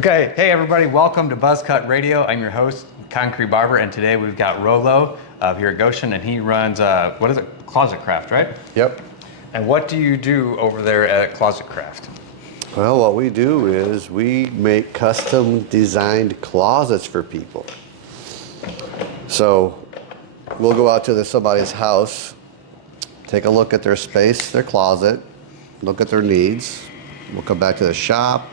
Okay, hey everybody, welcome to Buzzkut Radio. I'm your host, Concrete Barber, and today we've got Rolo here at Goshen, and he runs, what is it, Closet Craft, right? Yep. And what do you do over there at Closet Craft? Well, what we do is we make custom designed closets for people. So we'll go out to somebody's house, take a look at their space, their closet, look at their needs. We'll come back to the shop.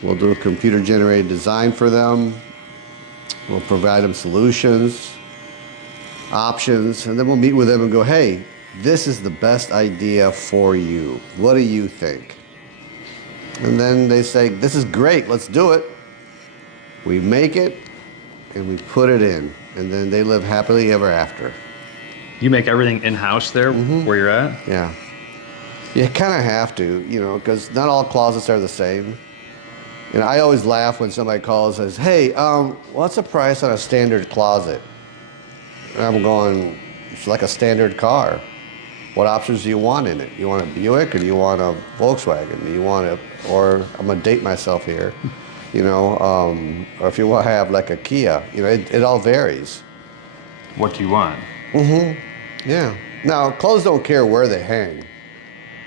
We'll do a computer-generated design for them. We'll provide them solutions, options, and then we'll meet with them and go, hey, this is the best idea for you. What do you think? And then they say, this is great, let's do it. We make it, and we put it in, and then they live happily ever after. You make everything in-house there, where you're at? Yeah. You kind of have to, because not all closets are the same. And I always laugh when somebody calls and says, hey, what's the price on a standard closet? And I'm going, it's like a standard car. What options do you want in it? You want a Buick or do you want a Volkswagen? Do you want or I'm going to date myself here, or if you want to have like a Kia, it all varies. What do you want? Yeah. Now, clothes don't care where they hang.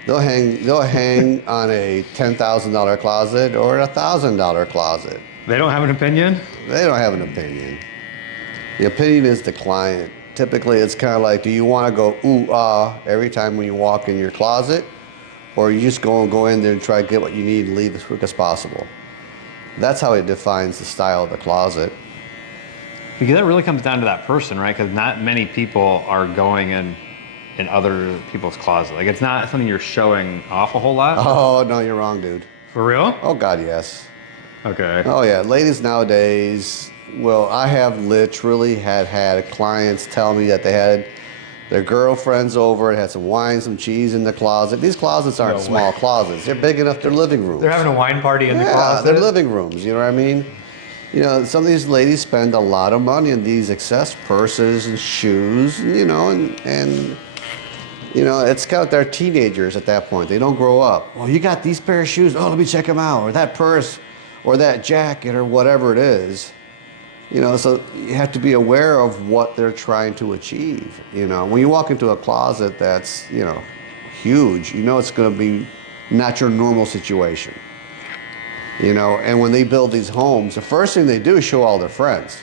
They'll hang on a $10,000 closet or a $1,000 closet. They don't have an opinion? They don't have an opinion. The opinion is the client. Typically, it's kind of like, do you want to go ooh, ah every time when you walk in your closet? Or you just go in there and try to get what you need and leave as quick as possible? That's how it defines the style of the closet. Because that really comes down to that person, right? Because not many people are going in other people's closets. Like, it's not something you're showing off a whole lot. Oh, no, you're wrong, dude. For real? Oh, God, yes. Okay. Oh, yeah. Ladies nowadays, well, I have literally had clients tell me that they had their girlfriends over and had some wine, some cheese in the closet. These closets aren't small closets. They're big enough, they're living rooms. They're having a wine party in the closet? Yeah, they're living rooms, you know what I mean? Some of these ladies spend a lot of money on these access purses and shoes, and it's kind of they're teenagers at that point. They don't grow up. Well, you got these pair of shoes. Oh, let me check them out. Or that purse, or that jacket, or whatever it is. So you have to be aware of what they're trying to achieve. When you walk into a closet that's, huge, it's going to be not your normal situation. And when they build these homes, the first thing they do is show all their friends.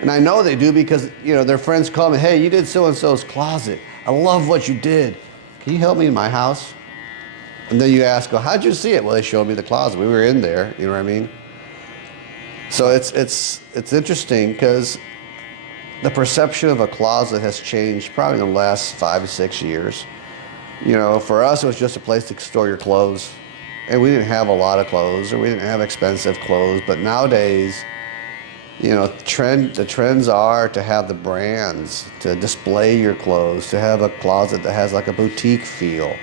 And I know they do because, their friends call me, hey, you did so-and-so's closet. I love what you did. Can you help me in my house? And then you ask, well, how'd you see it? Well, they showed me the closet. We were in there, you know what I mean? So it's interesting because the perception of a closet has changed probably in the last 5 to 6 years. For us, it was just a place to store your clothes. And we didn't have a lot of clothes, or we didn't have expensive clothes. But nowadays, the trends are to have the brands, to display your clothes, to have a closet that has like a boutique feel.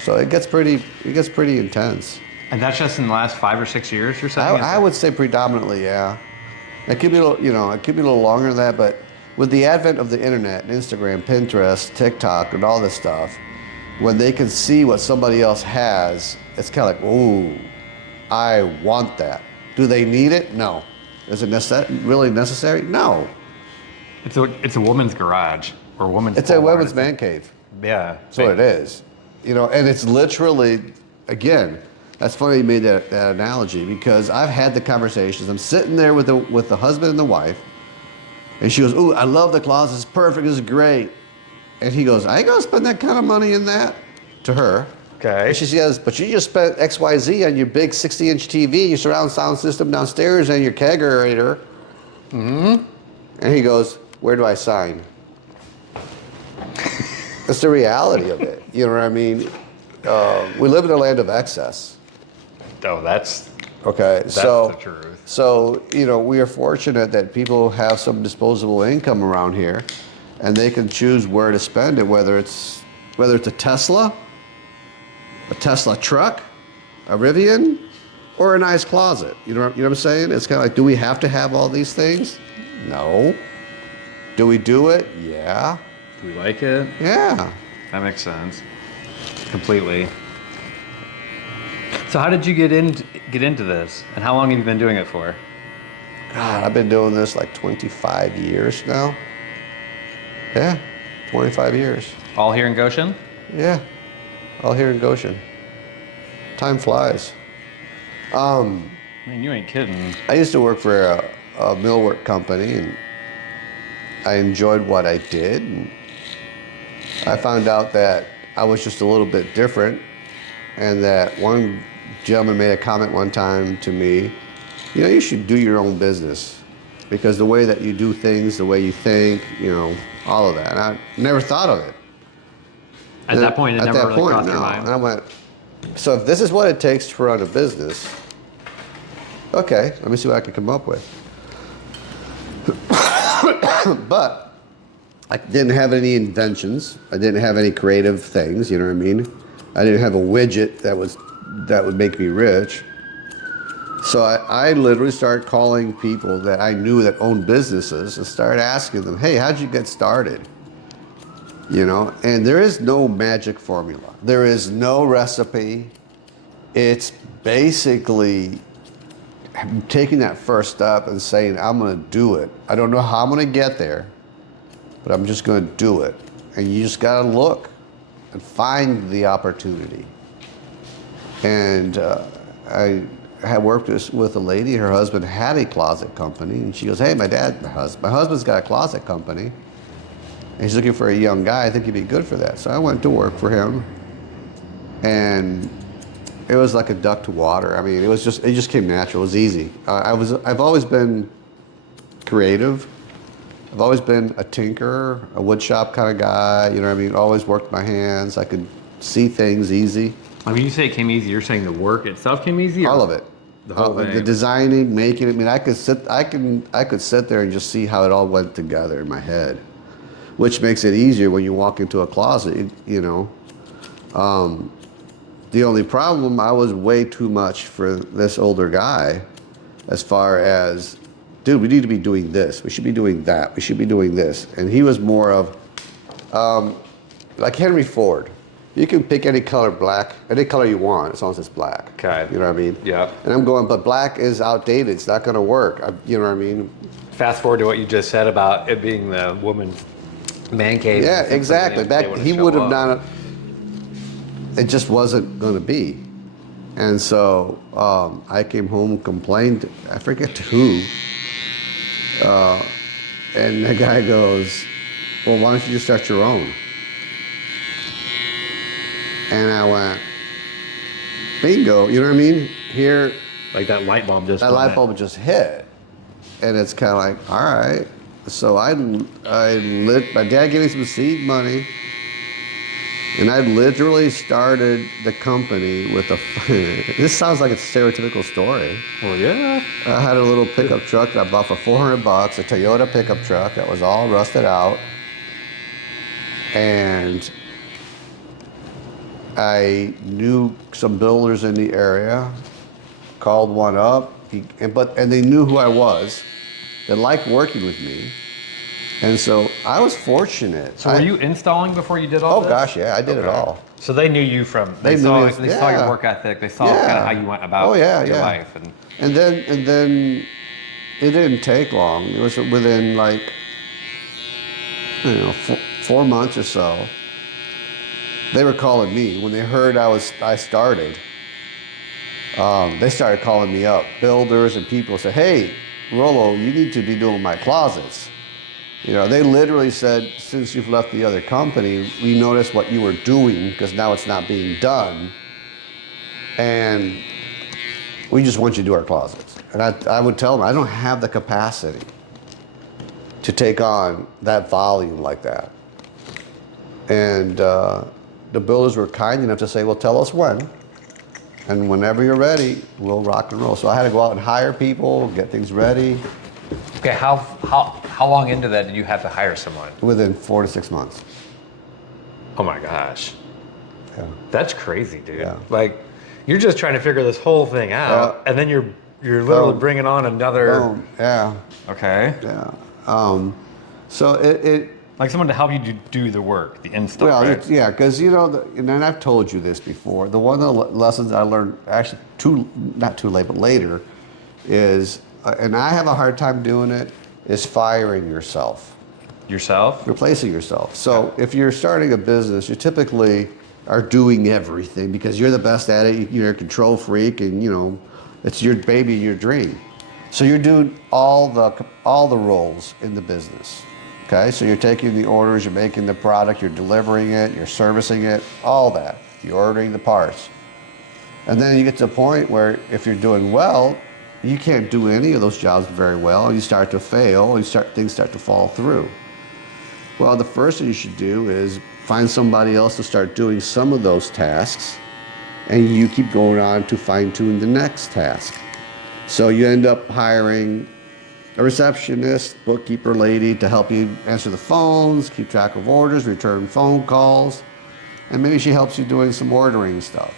So it gets pretty intense. And that's just in the last 5 or 6 years, you're saying? I would say predominantly, yeah. It could be a little longer than that, but with the advent of the internet, Instagram, Pinterest, TikTok, and all this stuff, when they can see what somebody else has, it's kind of like, ooh, I want that. Do they need it? No. Is it really necessary? No. It's a woman's garage or a woman's. It's a women's man cave. Yeah. That's what it is. And it's literally, again, that's funny you made that analogy because I've had the conversations. I'm sitting there with the husband and the wife, and she goes, ooh, I love the closet. It's perfect. It's great. And he goes, I ain't gonna spend that kind of money in that. To her. Okay. And she says, but you just spent XYZ on your big 60-inch TV, your surround sound system downstairs, and your kegerator. And he goes, where do I sign? That's the reality of it. You know what I mean? We live in a land of excess. Oh, that's okay. That's the truth. So, we are fortunate that people have some disposable income around here, and they can choose where to spend it, whether it's a Tesla truck, a Rivian, or a nice closet. You know what I'm saying? It's kind of like, do we have to have all these things? No. Do we do it? Yeah. Do we like it? Yeah. That makes sense. Completely. So how did you get into this, and how long have you been doing it for? God, I've been doing this like 25 years now. Yeah, 25 years. All here in Goshen? Yeah, all here in Goshen. Time flies. Man, you ain't kidding. I used to work for a millwork company, and I enjoyed what I did. And I found out that I was just a little bit different, and that one gentleman made a comment one time to me, you know, you should do your own business, because the way that you do things, the way you think, you know, all of that. And I never thought of it. At that point, it never really crossed your mind? And I went, so if this is what it takes to run a business, okay, let me see what I can come up with. But I didn't have any inventions. I didn't have any creative things, you know what I mean? I didn't have a widget that would make me rich. So I literally started calling people that I knew that owned businesses and started asking them, hey, how'd you get started? You know, and there is no magic formula. There is no recipe. It's basically taking that first step and saying, I'm gonna do it. I don't know how I'm gonna get there, but I'm just gonna do it. And you just gotta look and find the opportunity. And I had worked with a lady, her husband had a closet company, and she goes, hey, my husband's got a closet company, and he's looking for a young guy, I think he'd be good for that. So I went to work for him, and it was like a duck to water. I mean, it just came natural, it was easy. I've always been creative. I've always been a tinkerer, a wood shop kind of guy, you know what I mean? Always worked my hands, I could see things easy. I mean, you say it came easy, you're saying the work itself came easy? All of it. The whole thing? The designing, making it. I mean, I could sit there and just see how it all went together in my head, which makes it easier when you walk into a closet, you know. The only problem, I was way too much for this older guy, as far as, dude, we need to be doing this. We should be doing that. We should be doing this. And he was more of, like Henry Ford. You can pick any color black, any color you want, as long as it's black. Okay. You know what I mean? Yeah. And I'm going, but black is outdated. It's not going to work. You know what I mean? Fast forward to what you just said about it being the woman's man cave. Yeah, exactly. Back, he would have done it. It just wasn't going to be. And so I came home, complained, I forget to who. And the guy goes, well, why don't you just start your own? And I went, bingo, you know what I mean? Here. Like that light bulb just That light bulb just hit. And it's kind of like, all right. So I lit, my dad gave me some seed money. And I literally started the company with this sounds like a stereotypical story. Well, yeah. I had a little pickup truck that I bought for $400, a Toyota pickup truck that was all rusted out. And I knew some builders in the area, called one up, and they knew who I was. They liked working with me. And so I was fortunate. So were you installing before you did all this? Oh gosh, yeah, I did it all. So they knew you from, they saw your work ethic, they saw kind of how you went about your life. And then it didn't take long. It was within like, 4 months or so. They were calling me when they heard I started. They started calling me up. Builders and people said, "Hey, Rolo, you need to be doing my closets." You know, they literally said, "Since you've left the other company, we noticed what you were doing because now it's not being done, and we just want you to do our closets." And I would tell them, I don't have the capacity to take on that volume like that. And the builders were kind enough to say, well, tell us when. And whenever you're ready, we'll rock and roll. So I had to go out and hire people, get things ready. Okay, how long into that did you have to hire someone? Within 4 to 6 months. Oh my gosh. Yeah. That's crazy, dude. Yeah. Like, you're just trying to figure this whole thing out, and then you're literally bringing on another. Yeah. Okay. Yeah. So Like someone to help you do the work, the install, Well, right? yeah, because and I've told you this before. The one of the lessons I learned, actually, not too late, but later, is, and I have a hard time doing it, is firing yourself, Yourself? replacing yourself. So if you're starting a business, you typically are doing everything because you're the best at it. You're a control freak, and it's your baby, your dream. So you're doing all the roles in the business. Okay, so you're taking the orders, you're making the product, you're delivering it, you're servicing it, all that. You're ordering the parts. And then you get to a point where if you're doing well, you can't do any of those jobs very well. You start to fail, things start to fall through. Well, the first thing you should do is find somebody else to start doing some of those tasks, and you keep going on to fine-tune the next task. So you end up hiring a receptionist, bookkeeper lady to help you answer the phones, keep track of orders, return phone calls, and maybe she helps you doing some ordering stuff.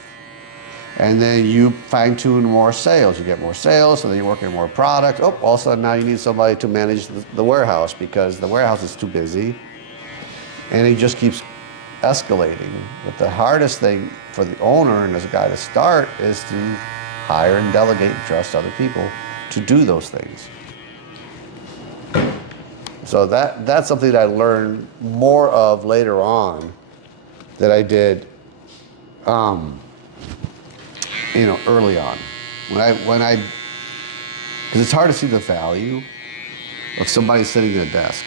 And then you fine-tune more sales. You get more sales, so then you're working on more products. Oh, all of a sudden now you need somebody to manage the warehouse because the warehouse is too busy. And it just keeps escalating. But the hardest thing for the owner and as a guy to start is to hire and delegate and trust other people to do those things. So that's something that I learned more of later on that I did, early on. Because it's hard to see the value of somebody sitting at a desk.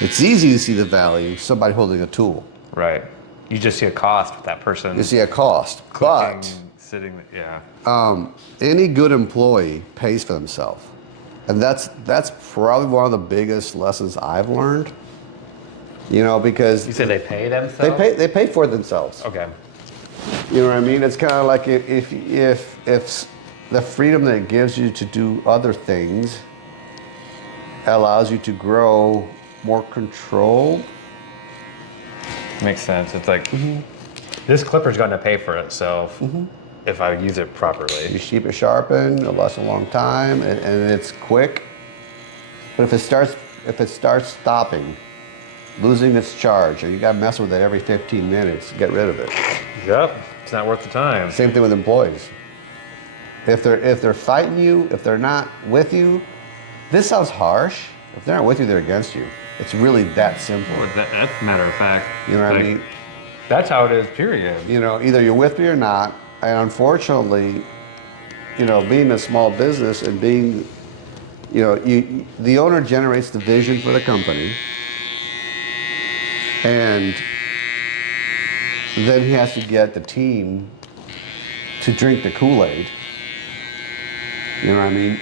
It's easy to see the value of somebody holding a tool. Right. You just see a cost with that person. You see a cost, clicking, but sitting, yeah. any good employee pays for themselves. And that's probably one of the biggest lessons I've learned. Because You said they pay themselves? they pay for themselves. Okay. You know what I mean? It's kind of like if the freedom that it gives you to do other things allows you to grow more control. Makes sense. It's like this clipper's going to pay for itself if I use it properly. You keep it sharpened, it'll last a long time, and it's quick. But if it starts stopping, losing its charge, or you got to mess with it every 15 minutes, get rid of it. Yep. It's not worth the time. Same thing with employees. If they're fighting you, if they're not with you, this sounds harsh. If they're not with you, they're against you. It's really that simple. Well, that's a matter of fact. You know what I mean? That's how it is, period. Either you're with me or not. And unfortunately, being a small business and being, the owner generates the vision for the company. And then he has to get the team to drink the Kool-Aid. You know what I mean?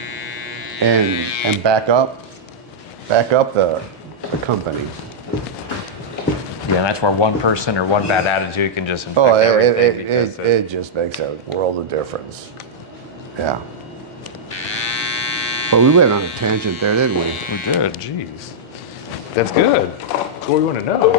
And back up the company. Yeah, that's where one person or one bad attitude can just infect everything. It just makes a world of difference. Yeah. But we went on a tangent there, didn't we? We did, jeez. That's good. That's what we want to know.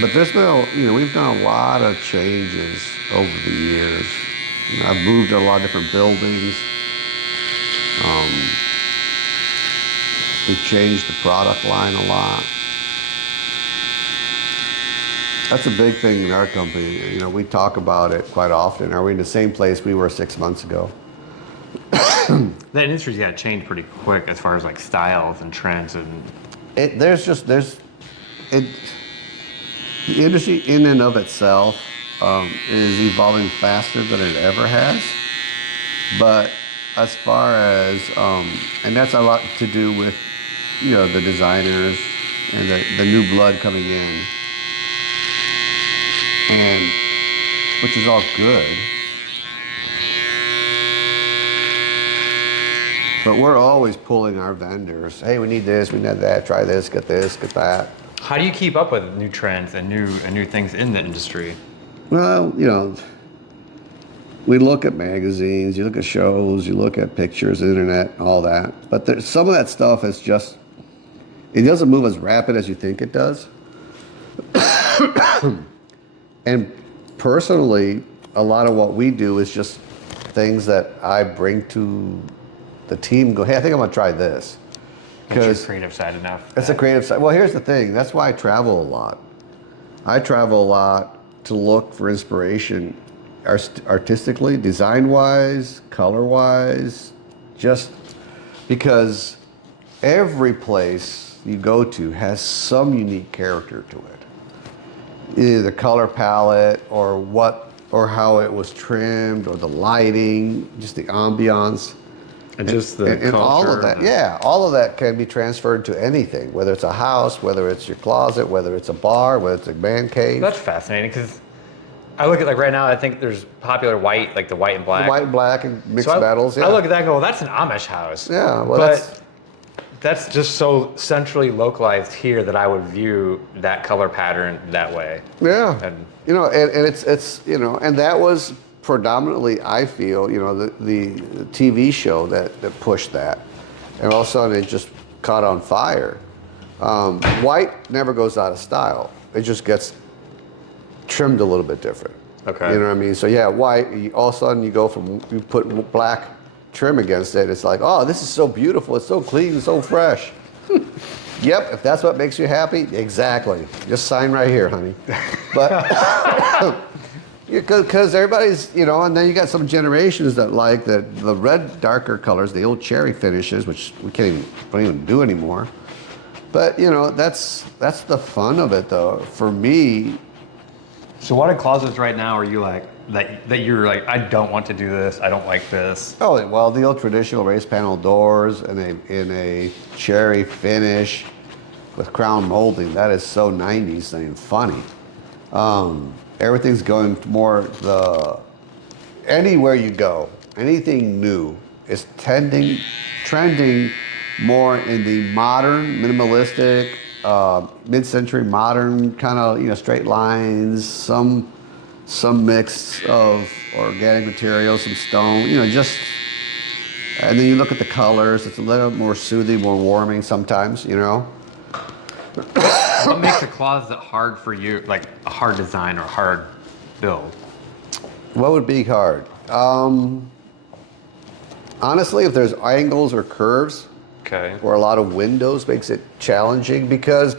But there's been, we've done a lot of changes over the years. I've moved to a lot of different buildings. We've changed the product line a lot. That's a big thing in our company. We talk about it quite often. Are we in the same place we were 6 months ago? That industry's got to change pretty quick as far as like styles and trends and. The industry in and of itself is evolving faster than it ever has. But as far as, and that's a lot to do with, the designers and the new blood coming in, and which is all good. But we're always pulling our vendors. Hey, we need this, we need that, try this, get that. How do you keep up with new trends and new things in the industry? Well, we look at magazines, you look at shows, you look at pictures, internet, all that. But some of that stuff is just, it doesn't move as rapid as you think it does. And personally, a lot of what we do is just things that I bring to the team. Go, hey, I think I'm gonna try this. It's your creative side enough. It's a creative side. Well, here's the thing. That's why I travel a lot. I travel a lot to look for inspiration, artistically, design-wise, color-wise, just because every place you go to has some unique character to it. Either the color palette or how it was trimmed or the lighting, just the ambiance. And just the and all of culture. that, all of that can be transferred to anything, whether it's a house, whether it's your closet, whether it's a bar, whether it's a man cave. That's fascinating because I look at like right now, I think there's popular white, like the white and black. The white and black and mixed So metals. Yeah. I look at that and go, well, that's an Amish house. Yeah, well, but that's just so centrally localized here that I would view that color pattern that way. Yeah. And and it's and that was predominantly, I feel, the TV show that pushed that. And all of a sudden it just caught on fire. White never goes out of style. It just gets trimmed a little bit different. Okay. You know what I mean? So yeah, white, all of a sudden you put black trim against it. It's like, oh, this is so beautiful. It's so clean, so fresh. Yep, if that's what makes you happy, exactly. Just sign right here, honey. But because everybody's, and then you got some generations that like the red, darker colors, the old cherry finishes, which we don't even do anymore. But that's the fun of it, though. For me. So what in closets right now are you like that you're like, I don't want to do this, I don't like this? Oh well, the old traditional raised panel doors in a cherry finish with crown molding. That is so 90s and funny. Everything's going more anywhere you go, anything new is trending more in the modern, minimalistic, mid-century modern kind of, straight lines, some mix of organic materials, some stone, and then you look at the colors, it's a little more soothing, more warming sometimes, What makes a closet hard for you, like a hard design or a hard build? What would be hard? Honestly, if there's angles or curves, Okay. or a lot of windows makes it challenging because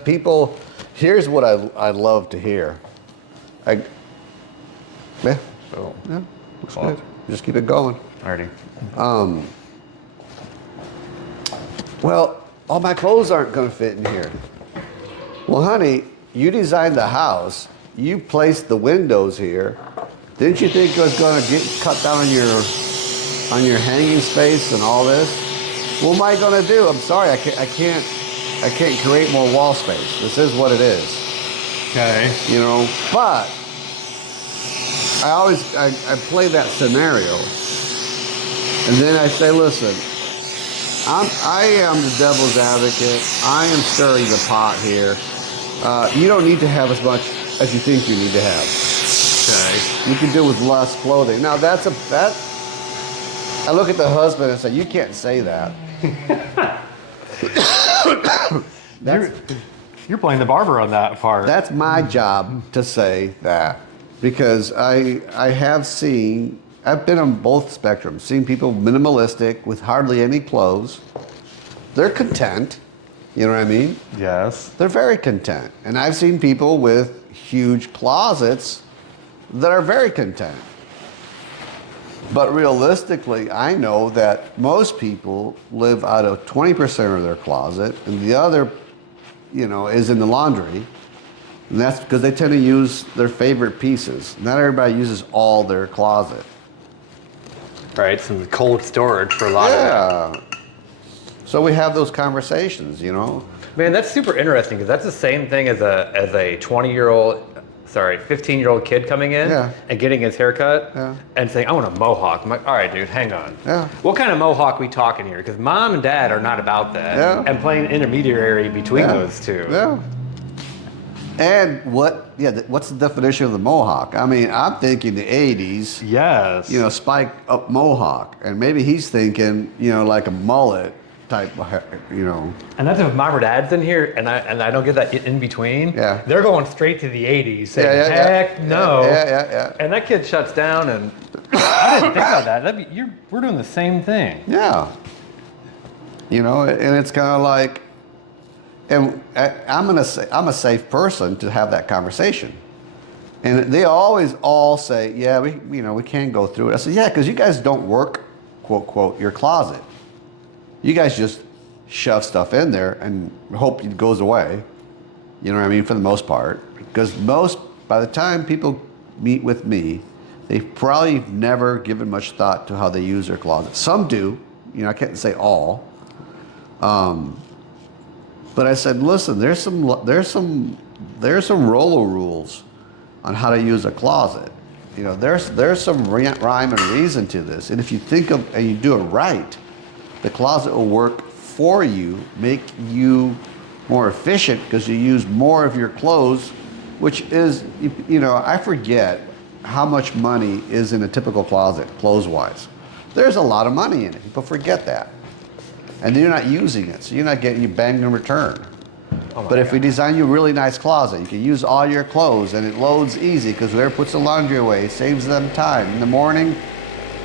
here's what I love to hear. Yeah, So, looks good. Just keep it going. already. Well, all my clothes aren't going to fit in here. Well, honey, you designed the house. You placed the windows here. Didn't you think it was going to get cut down on your hanging space and all this? What am I going to do? I'm sorry, I can't create more wall space. This is what it is. Okay. But I play that scenario, and then I say, listen, I am the devil's advocate. I am stirring the pot here. You don't need to have as much as you think you need to have. Okay. You can do with less clothing. Now that I look at the husband and say, you can't say that. You're playing the barber on that part. That's my job to say that, because I've been on both spectrums, seen people minimalistic with hardly any clothes. They're content, you know what I mean? Yes. They're very content. And I've seen people with huge closets that are very content. But realistically, I know that most people live out of 20% of their closet, and the other, is in the laundry. And that's because they tend to use their favorite pieces. Not everybody uses all their closet. Right, some cold storage for a lot of it. So we have those conversations, Man, that's super interesting because that's the same thing as a 15-year-old kid coming in and getting his haircut and saying, I want a mohawk. I'm like, all right, dude, hang on. Yeah. What kind of mohawk we talking here? Because mom and dad are not about that. Yeah. And playing intermediary between those two. Yeah. And what's the definition of the mohawk? I mean, I'm thinking the 80s. Yes. Spike up mohawk. And maybe he's thinking, like a mullet type, you know. And that's if mom or dad's in here, and I don't get that in between. Yeah. They're going straight to the 80s, saying, heck no. Yeah. And that kid shuts down, and I didn't think about that. We're doing the same thing. Yeah. You know, and it's kind of like, and I'm a safe person to have that conversation. And they always all say, yeah, we can go through it. I said, yeah, because you guys don't work, quote, quote, your closet. You guys just shove stuff in there and hope it goes away. You know what I mean? For the most part. Because by the time people meet with me, they've probably never given much thought to how they use their closet. Some do. You know, I can't say all. But I said, listen, there's some Rolo rules on how to use a closet. You know, there's some rhyme and reason to this. And if you think of and you do it right, the closet will work for you, make you more efficient because you use more of your clothes, which is, you know, I forget how much money is in a typical closet, clothes-wise. There's a lot of money in it. People forget that. And you're not using it, so you're not getting you banged in return. But if we design you a really nice closet, you can use all your clothes and it loads easy because whoever puts the laundry away saves them time. In the morning,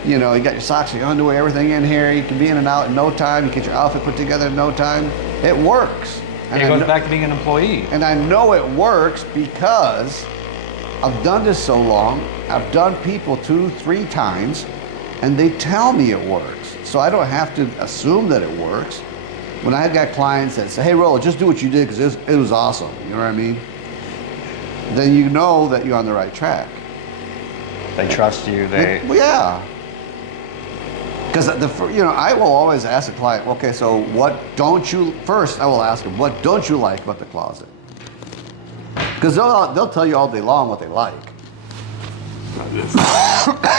you know, you got your socks, your underwear, everything in here. You can be in and out in no time. You get your outfit put together in no time. It works. And it goes back to being an employee. And I know it works because I've done this so long. I've done people 2-3 times and they tell me it works. So I don't have to assume that it works. When I've got clients that say, hey, Rolo, just do what you did because it was awesome. You know what I mean? Then you know that you're on the right track. They trust you. Well, yeah. Because, you know, I will always ask the client, okay, so first I will ask them, what don't you like about the closet? Because they'll tell you all day long what they like.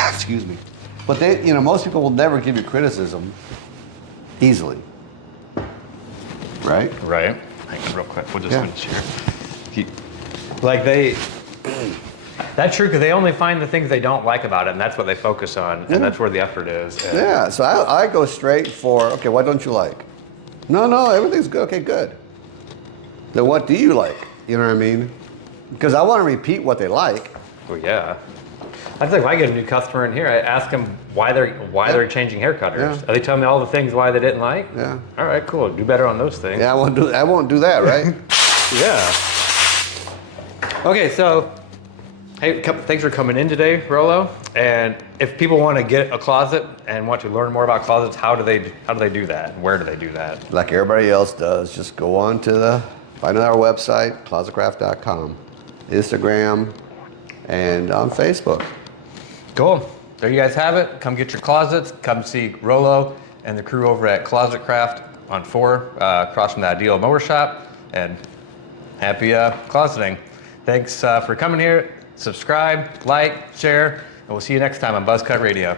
Excuse me. But you know, most people will never give you criticism easily. Right? Right. Hang on real quick. We'll just finish here. That's true because they only find the things they don't like about it, and that's what they focus on, and that's where the effort is. Yeah, so I go straight for, okay, what don't you like? No, everything's good. Okay, good. Then what do you like? You know what I mean? Because I want to repeat what they like. Well, yeah. That's like when I get a new customer in here, I ask them why they're changing hair cutters. Yeah. Are they telling me all the things why they didn't like? Yeah. All right, cool. Do better on those things. Yeah, I won't do that, right? Yeah. Okay, so hey, thanks for coming in today, Rolo. And if people want to get a closet and want to learn more about closets, how do they do that? Where do they do that? Like everybody else does, just go on to find our website, closetcraft.com, Instagram, and on Facebook. Cool. There you guys have it. Come get your closets. Come see Rolo and the crew over at Closet Craft on 4, across from the Ideal Mower Shop. And happy closeting. Thanks for coming here. Subscribe, like, share, and we'll see you next time on Buzzkut Radio.